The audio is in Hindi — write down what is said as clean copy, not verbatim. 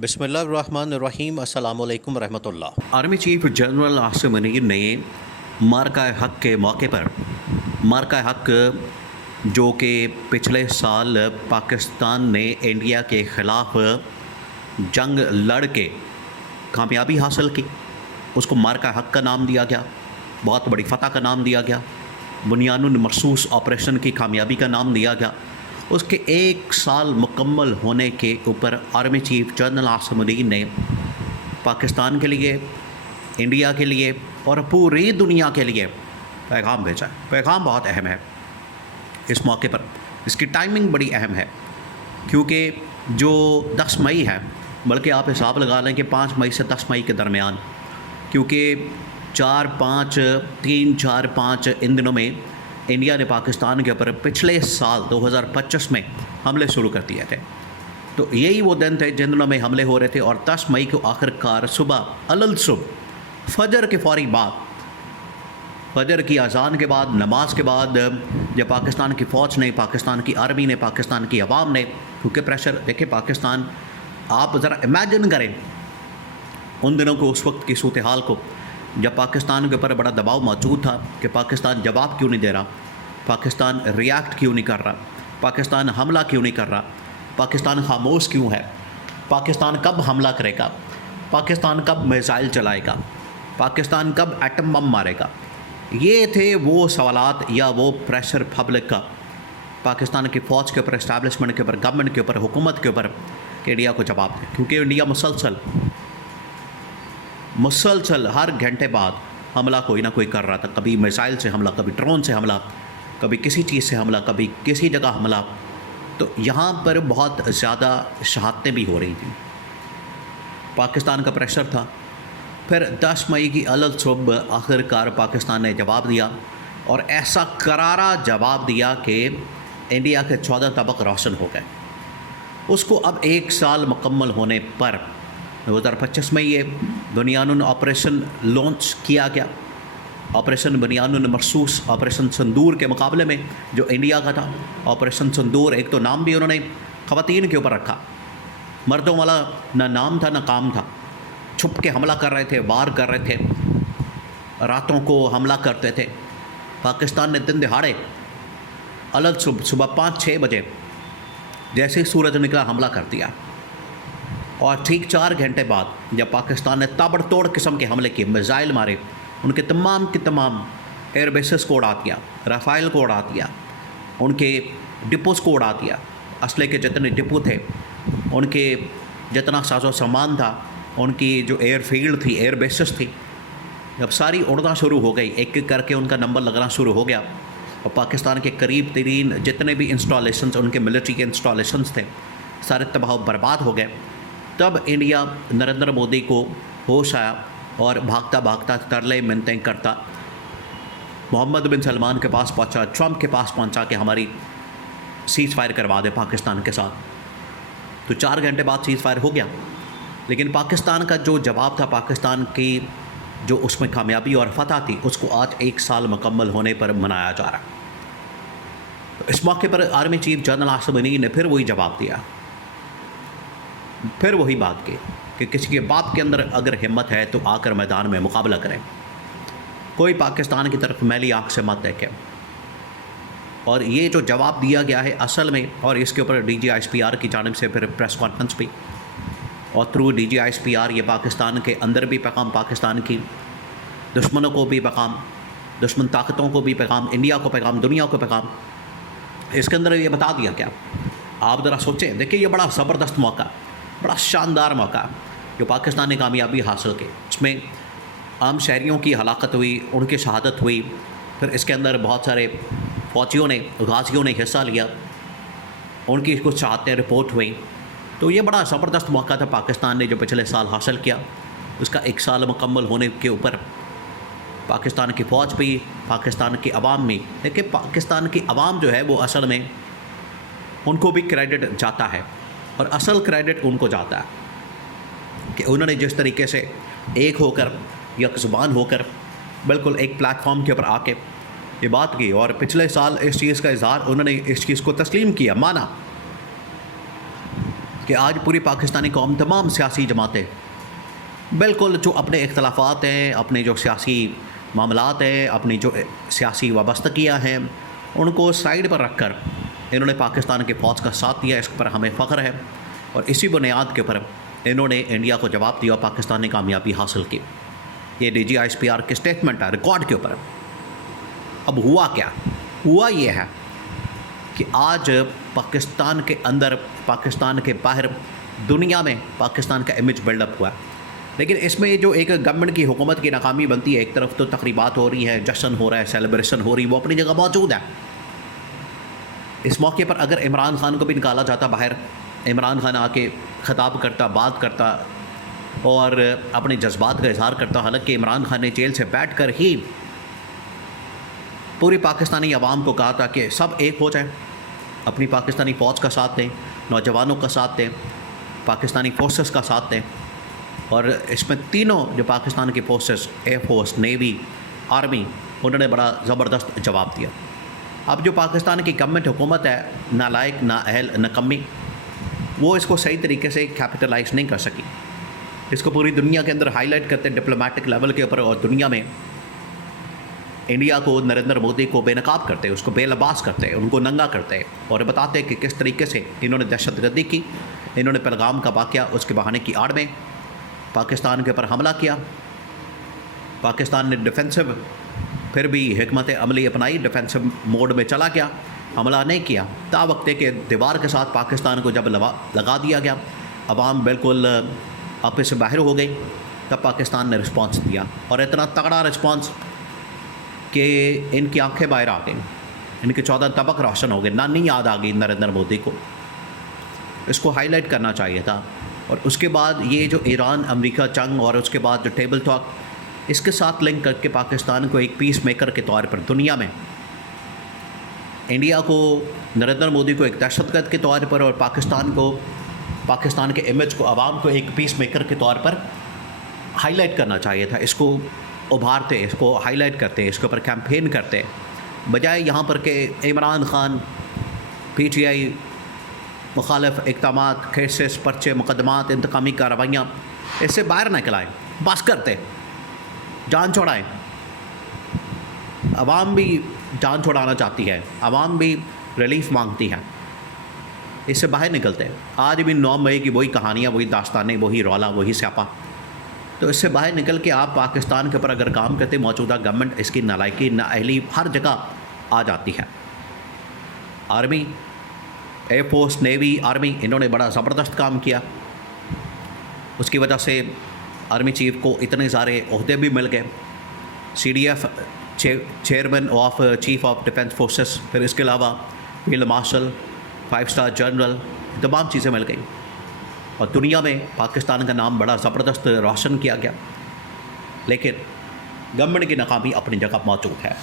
बिस्मिल्लाहिर्रहमानिर्रहीम अस्सलामु अलैकुम रहमतुल्लाह। Army chief general Asim Munir ने मार्का हक के मौके पर मार्का हक जो कि पिछले साल पाकिस्तान ने इंडिया के ख़िलाफ़ जंग लड़ के कामयाबी हासिल की, उसको मार्का हक का नाम दिया गया, बहुत बड़ी फ़तह का नाम दिया गया, बुनियानुल मरसूस ऑपरेशन की कामयाबी का नाम दिया गया। उसके एक साल मुकम्मल होने के ऊपर army chief general Asim Munir ने पाकिस्तान के लिए, इंडिया के लिए और पूरी दुनिया के लिए पैगाम भेजा है। पैगाम बहुत अहम है इस मौके पर, इसकी टाइमिंग बड़ी अहम है क्योंकि जो 10 मई है, बल्कि आप हिसाब लगा लें कि 5 मई से 10 मई के दरमियान, क्योंकि 4-5 इन दिनों में इंडिया ने पाकिस्तान के ऊपर पिछले साल 2025 में हमले शुरू कर दिए थे। तो यही वो दिन थे जिन दिनों में हमले हो रहे थे और 10 मई को आखिरकार सुबह सुबह फजर के फौरी बाद, फजर की अजान के बाद, नमाज के बाद, जब पाकिस्तान की फ़ौज ने, पाकिस्तान की आर्मी ने, पाकिस्तान की आवाम ने, क्योंकि प्रेशर देखिए पाकिस्तान, आप ज़रा इमेजिन करें उन दिनों को, उस वक्त की सूरत हाल को, जब पाकिस्तान के ऊपर बड़ा दबाव मौजूद था कि पाकिस्तान जवाब क्यों नहीं दे रहा, पाकिस्तान रिएक्ट क्यों नहीं कर रहा, पाकिस्तान हमला क्यों नहीं कर रहा, पाकिस्तान खामोश क्यों है, पाकिस्तान कब हमला करेगा, पाकिस्तान कब मिसाइल चलाएगा, पाकिस्तान कब एटम बम मारेगा। ये थे वो सवालात या वो प्रेशर पब्लिक का पाकिस्तान की फ़ौज के ऊपर, इस्टेब्लिशमेंट के ऊपर, गवर्नमेंट के ऊपर, हुकूमत के ऊपर कि इंडिया को जवाब दें। क्योंकि इंडिया मुसलसल हर घंटे बाद हमला कोई ना कोई कर रहा था, कभी मिसाइल से हमला, कभी ड्रोन से हमला, कभी किसी चीज़ से हमला, कभी किसी जगह हमला। तो यहाँ पर बहुत ज़्यादा शहादतें भी हो रही थी, पाकिस्तान का प्रेशर था। फिर 10 मई की अलग सुबह आखिरकार पाकिस्तान ने जवाब दिया और ऐसा करारा जवाब दिया कि इंडिया के 14 तबक रोशन हो गए। उसको अब एक साल मुकम्मल होने पर 2025 में ये बुनियानुल ऑपरेशन लॉन्च किया गया। ऑपरेशन बुनियानुल मरसूस ऑपरेशन संदूर के मुकाबले में जो इंडिया का था, ऑपरेशन संदूर, एक तो नाम भी उन्होंने ख़वातीन के ऊपर रखा, मर्दों वाला ना नाम था ना काम था। छुप के हमला कर रहे थे, वार कर रहे थे, रातों को हमला करते थे। पाकिस्तान ने दिन दिहाड़े अलग सुबह 5-6 बजे जैसे ही सूरज निकला हमला कर दिया और ठीक 4 घंटे बाद जब पाकिस्तान ने ताबड़तोड़ किस्म के हमले किए, मिसाइल मारे, उनके तमाम के तमाम एयर बेसेस को उड़ा दिया, राफेल को उड़ा दिया, उनके डिपोज़ को उड़ा दिया, असले के जितने डिपो थे, उनके जितना साजो सामान था, उनकी जो एयर फील्ड थी, एयर बेसेस थी, जब सारी उड़ना शुरू हो गई, एक एक करके उनका नंबर लगना शुरू हो गया और पाकिस्तान के करीब तरीन जितने भी इंस्टॉलेशंस, उनके मिलिट्री के इंस्टॉलेशंस थे, सारे तबाह बर्बाद हो गए। तब इंडिया नरेंद्र मोदी को होश आया और भागता भागता तरले मिन्नतें करता मोहम्मद बिन सलमान के पास पहुंचा, ट्रंप के पास पहुंचा कि हमारी सीज़ फायर करवा दे पाकिस्तान के साथ। तो 4 घंटे बाद सीज़ फायर हो गया, लेकिन पाकिस्तान का जो जवाब था, पाकिस्तान की जो उसमें कामयाबी और फतह थी, उसको आज 1 साल मुकम्मल होने पर मनाया जा रहा है। तो इस मौके पर army chief general Asim Munir ने फिर वही जवाब दिया, फिर वही बात की कि किसी के बाप के अंदर अगर हिम्मत है तो आकर मैदान में मुकाबला करें, कोई पाकिस्तान की तरफ मैली आँख से मत देखें। और ये जो जवाब दिया गया है असल में, और इसके ऊपर DGISPR की जानिब से फिर प्रेस कॉन्फ्रेंस भी, और थ्रू DGISPR ये पाकिस्तान के अंदर भी पैगाम, पाकिस्तान की दुश्मनों को भी पैगाम, दुश्मन ताकतों को भी पैगाम, इंडिया को पैगाम, दुनिया को पैगाम, इसके अंदर ये बता दिया क्या। आप ज़रा सोचें, देखिए ये बड़ा ज़बरदस्त मौका, बड़ा शानदार मौका जो पाकिस्तान ने कामयाबी हासिल की। इसमें आम शहरियों की हलाकत हुई, उनकी शहादत हुई, फिर इसके अंदर बहुत सारे फ़ौजियों ने, गाजियों ने हिस्सा लिया, उनकी कुछ शहादतें रिपोर्ट हुई। तो ये बड़ा ज़बरदस्त मौका था पाकिस्तान ने जो पिछले साल हासिल किया। उसका 1 साल मुकम्मल होने के ऊपर पाकिस्तान की फ़ौज भी, पाकिस्तान की आवाम में, देखिए पाकिस्तान की आवाम जो है वो असल में उनको भी क्रेडिट जाता है और असल क्रेडिट उनको जाता है कि उन्होंने जिस तरीके से एक होकर, एक ज़ुबान होकर, बिल्कुल एक प्लेटफॉर्म के ऊपर आके ये बात की और पिछले साल इस चीज़ का इज़हार, उन्होंने इस चीज़ को तस्लीम किया, माना कि आज पूरी पाकिस्तानी कौम, तमाम सियासी जमातें बिल्कुल जो अपने इख्तलाफात हैं, अपने जो सियासी मामलात हैं, अपनी जो सियासी वाबस्तगियाँ हैं, उनको साइड पर रख कर इन्होंने पाकिस्तान की फ़ौज का साथ दिया। इस पर हमें फ़ख्र है और इसी बुनियाद के ऊपर इन्होंने इंडिया को जवाब दिया और पाकिस्तान ने कामयाबी हासिल की। ये DGISPR की स्टेटमेंट है रिकॉर्ड के ऊपर। अब हुआ क्या? हुआ ये है कि आज पाकिस्तान के अंदर, पाकिस्तान के बाहर, दुनिया में पाकिस्तान का इमेज बिल्डअप हुआ। लेकिन इसमें जो एक गवर्नमेंट की हुकूमत की नाकामी बनती है, एक तरफ तो तकरीबात हो रही है, जश्न हो रहा है, सेलिब्रेशन हो रही है, वो अपनी जगह मौजूद है। इस मौके पर अगर इमरान खान को भी निकाला जाता बाहर, इमरान खान आके ख़िताब करता, बात करता और अपने जज्बात का इजहार करता। हालांकि इमरान खान ने जेल से बैठ कर ही पूरी पाकिस्तानी अवाम को कहा था कि सब एक हो जाए, अपनी पाकिस्तानी फ़ौज का साथ दें, नौजवानों का साथ दें, पाकिस्तानी फोर्सेस का साथ दें। और इसमें तीनों जो पाकिस्तान की फोर्सेस, एयरफोर्स, नेवी, आर्मी, उन्होंने बड़ा ज़बरदस्त जवाब दिया। अब जो पाकिस्तान की गवर्नमेंट हुकूमत है, नालायक, नाअहल, नकम्मी, वो इसको सही तरीके से कैपिटलाइज नहीं कर सकी। इसको पूरी दुनिया के अंदर हाईलाइट करते हैं डिप्लोमेटिक लेवल के ऊपर, और दुनिया में इंडिया को, नरेंद्र मोदी को बेनकाब करते हैं, उसको बेलबास करते हैं, उनको नंगा करते हैं और बताते हैं कि किस तरीके से इन्होंने दहशतगर्दी की, इन्होंने पहलगाम का वाक़या उसके बहाने की आड़ में पाकिस्तान के ऊपर हमला किया। पाकिस्तान ने डिफेंसिव फिर भी हिकमत अमली अपनाई, डिफेंसिव मोड में चला गया, हमला नहीं किया। तावक्ते के दीवार के साथ पाकिस्तान को जब लगा दिया गया, अवाम बिल्कुल आपस से बाहर हो गई, तब पाकिस्तान ने रिस्पांस दिया और इतना तगड़ा रिस्पांस कि इनकी आंखें बाहर आ गई, इनके 14 तबक रोशन हो गए, नानी याद आ गई नरेंद्र मोदी को। इसको हाईलाइट करना चाहिए था। और उसके बाद ये जो ईरान अमेरिका जंग और उसके बाद जो टेबल टॉक, इसके साथ लिंक करके पाकिस्तान को एक पीस मेकर के तौर पर दुनिया में, इंडिया को, नरेंद्र मोदी को एक दहशतगर्द के तौर पर और पाकिस्तान को, पाकिस्तान के इमेज को, आवाम को एक पीस मेकर के तौर पर हाईलाइट करना चाहिए था। इसको उभारते, इसको हाईलाइट करते, इसके ऊपर कैंपेन करते, बजाय यहाँ पर के इमरान खान, PTI, मुखालिफ इक़दामात, केसेस, पर्चे, मुकदमात, इंतकामी कार्रवाइयाँ, इससे बाहर निकलाएँ, बस करते, जान छोड़ाएँ। आवाम भी जान छोड़ाना चाहती है, आवाम भी रिलीफ मांगती है, इससे बाहर निकलते हैं। आज भी 9 मई की वही कहानियाँ, वही दास्तानें, वही रौला, वही स्यापा। तो इससे बाहर निकल के आप पाकिस्तान के ऊपर अगर काम करते, मौजूदा गवर्नमेंट इसकी नालायकी, नाअहली हर जगह आ जाती है। आर्मी, एयरफोर्स, नेवी, आर्मी, इन्होंने बड़ा ज़बरदस्त काम किया। उसकी वजह से आर्मी चीफ को इतने सारे ओहदे भी मिल गए, CDF chairman of chief of defence forces, फिर इसके अलावा फील्ड मार्शल, 5 स्टार जनरल, तमाम चीज़ें मिल गई और दुनिया में पाकिस्तान का नाम बड़ा ज़बरदस्त रोशन किया गया। लेकिन गवर्नमेंट की नाकामी अपनी जगह मौजूद है।